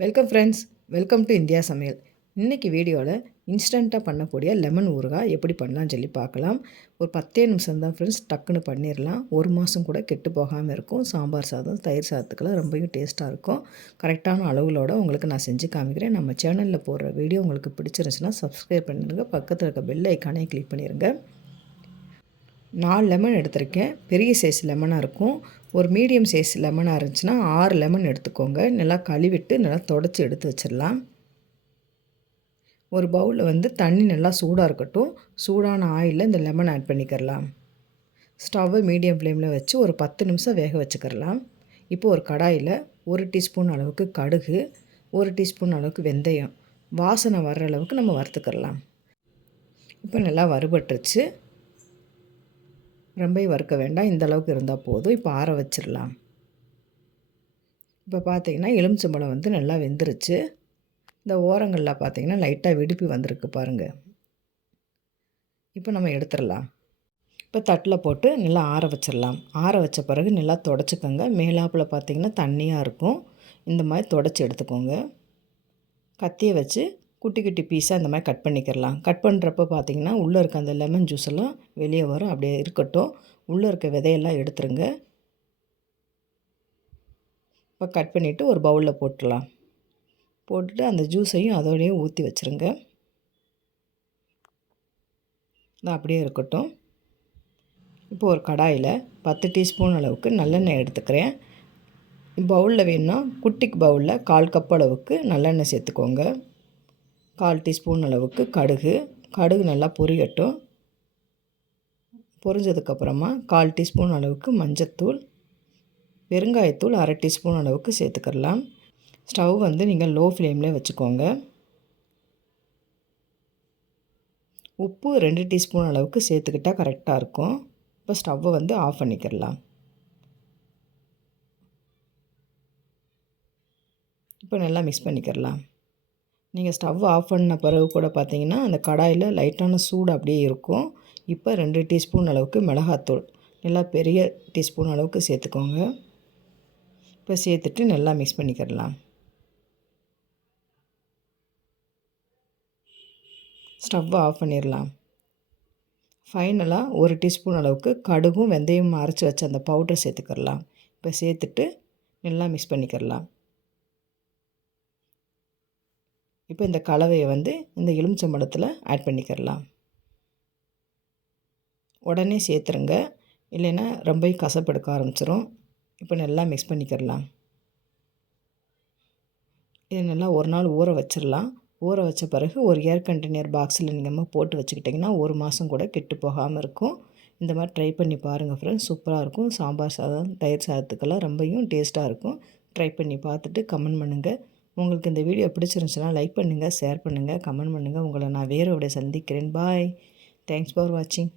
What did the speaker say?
Welcome friends welcome to India சமையல் இன்றைக்கி வீடியோவில் இன்ஸ்டண்ட்டாக பண்ணக்கூடிய லெமன் ஊறுகாய் எப்படி பண்ணலாம்னு சொல்லி பார்க்கலாம். ஒரு பத்தே நிமிஷம் தான் ஃப்ரெண்ட்ஸ் டக்குன்னு பண்ணிடலாம் ஒரு மாதம் கூட கெட்டு போகாமல் இருக்கும். சாம்பார் சாதம் தயிர் சாதத்துக்கெல்லாம் ரொம்பவும் டேஸ்ட்டாக இருக்கும். கரெக்டான அளவுகளோட உங்களுக்கு நான் செஞ்சு காமிக்கிறேன். நம்ம சேனலில் போடுற வீடியோ உங்களுக்கு பிடிச்சிருந்துச்சுன்னா சப்ஸ்கிரைப் பண்ணிடுங்க பக்கத்தில் இருக்க பெல் ஐக்கானே கிளிக் பண்ணிடுங்க நாலு லெமன் எடுத்திருக்கேன். பெரிய சைஸ் லெமனாக இருக்கும். ஒரு மீடியம் சைஸ் லெமனாக இருந்துச்சுன்னா ஆறு லெமன் எடுத்துக்கோங்க. நல்லா கழுவிட்டு நல்லா தொடச்சி எடுத்து வச்சிடலாம். ஒரு பவுலில் வந்து தண்ணி நல்லா சூடாக இருக்கட்டும். சூடான ஆயிலில் இந்த லெமன் ஆட் பண்ணிக்கிறலாம். ஸ்டவ்வை மீடியம் ஃப்ளேமில் வச்சு ஒரு பத்து நிமிஷம் வேக வச்சுக்கிறலாம். இப்போ ஒரு கடாயில் ஒரு டீஸ்பூன் அளவுக்கு கடுகு ஒரு டீஸ்பூன் அளவுக்கு வெந்தயம். வாசனை வர்ற அளவுக்கு நம்ம வறுத்துக்கிறலாம். இப்போ நல்லா வறுபட்டுருச்சு. ரொம்ப வறுக்க வேண்டாம். இந்த அளவுக்கு இருந்தால் போதும். இப்போ ஆற வச்சிடலாம் இப்போ பார்த்தீங்கன்னா எலுமிச்சம்பழம் வந்து நல்லா வெந்துருச்சு. இந்த ஓரங்களில் பார்த்தீங்கன்னா லைட்டாக வெடிப்பு வந்திருக்கு பாருங்கள் இப்போ நம்ம எடுத்துடலாம் இப்போ தட்டில் போட்டு நல்லா ஆற வச்சிடலாம் ஆற வச்ச பிறகு நல்லா தொடச்சிக்கோங்க. மேலாப்பில் பார்த்திங்கன்னா தண்ணியாக இருக்கும். இந்த மாதிரி தொடச்சி எடுத்துக்கோங்க. கத்தியை வச்சு குட்டி குட்டி பீஸாக இந்த மாதிரி கட் பண்ணிக்கிறலாம். கட் பண்ணுறப்ப பார்த்திங்கன்னா உள்ளே இருக்க அந்த லெமன் ஜூஸ் எல்லாம் வெளியே வரும். அப்படியே இருக்கட்டும். உள்ளே இருக்க விதையெல்லாம் எடுத்துருங்க. இப்போ கட் பண்ணிவிட்டு ஒரு பவுலில் போட்டுடலாம். போட்டுட்டு அந்த ஜூஸையும் அதோடய ஊற்றி வச்சுருங்க. அப்படியே இருக்கட்டும். இப்போ ஒரு கடாயில் பத்து டீஸ்பூன் அளவுக்கு நல்லெண்ணெய் எடுத்துக்கிறேன். பவுலில் வேணும்னா குட்டிக்கு பவுலில் கால் கப் அளவுக்கு நல்லெண்ணெய் சேர்த்துக்கோங்க. கால் டீஸ்பூன் அளவுக்கு கடுகு. கடுகு நல்லா பொரியட்டும். பொரிஞ்சதுக்கப்புறமா கால் டீஸ்பூன் அளவுக்கு மஞ்சத்தூள். பெருங்காயத்தூள் அரை டீஸ்பூன் அளவுக்கு சேர்த்துக்கலாம் ஸ்டவ் வந்து நீங்கள் லோ ஃப்ளேமில் வச்சுக்கோங்க. உப்பு ரெண்டு டீஸ்பூன் அளவுக்கு சேர்த்துக்கிட்டால் கரெக்டாக இருக்கும். இப்போ ஸ்டவ்வை வந்து ஆஃப் பண்ணிக்கிடலாம் இப்போ நல்லா மிக்ஸ் பண்ணிக்கிடலாம் நீங்கள் ஸ்டவ் ஆஃப் பண்ண பிறகு கூட பார்த்தீங்கன்னா அந்த கடாயில் லைட்டான சூடு அப்படியே இருக்கும். இப்போ ரெண்டு டீஸ்பூன் அளவுக்கு மிளகாத்தூள். நல்லா பெரிய டீஸ்பூன் அளவுக்கு சேர்த்துக்கோங்க. இப்போ சேர்த்துட்டு நல்லா மிக்ஸ் பண்ணிக்கிடலாம். ஸ்டவ்வை ஆஃப் பண்ணிடலாம் ஃபைனலாக ஒரு டீஸ்பூன் அளவுக்கு கடுகும் வெந்தயம் அரைச்சி வச்ச அந்த பவுடர் சேர்த்துக்கிடலாம். இப்போ சேர்த்துட்டு நல்லா மிக்ஸ் பண்ணிக்கிடலாம். இப்போ இந்த கலவையை வந்து இந்த எலுமிச்சம்பழத்தில் ஆட் பண்ணிக்கிறலாம் உடனே சேர்த்துருங்க. இல்லைன்னா ரொம்ப கசப்படுக்க ஆரம்பிச்சிரும். இப்போ நல்லா மிக்ஸ் பண்ணிக்கிறலாம் இது நல்லா ஒரு நாள் ஊற வச்சிடலாம். ஊற வச்ச பிறகு ஒரு ஏர் கண்டெய்னர் பாக்ஸில் நீங்கள் போட்டு வச்சுக்கிட்டிங்கன்னா ஒரு மாதம் கூட கெட்டு போகாமல் இருக்கும். இந்த மாதிரி ட்ரை பண்ணி பாருங்கள் ஃப்ரெண்ட்ஸ் சூப்பராக இருக்கும். சாம்பார் சாதம் தயிர் சாதத்துக்கெல்லாம் ரொம்பவும் டேஸ்ட்டாக இருக்கும். ட்ரை பண்ணி பார்த்துட்டு கமெண்ட் பண்ணுங்கள் உங்களுக்கு இந்த வீடியோ பிடிச்சிருந்துச்சுன்னா லைக் பண்ணுங்கள் ஷேர் பண்ணுங்கள் கமெண்ட் பண்ணுங்கள் உங்களை நான் வேறு சந்திக்கிறேன். பாய் தேங்க்ஸ் ஃபார் வாட்சிங்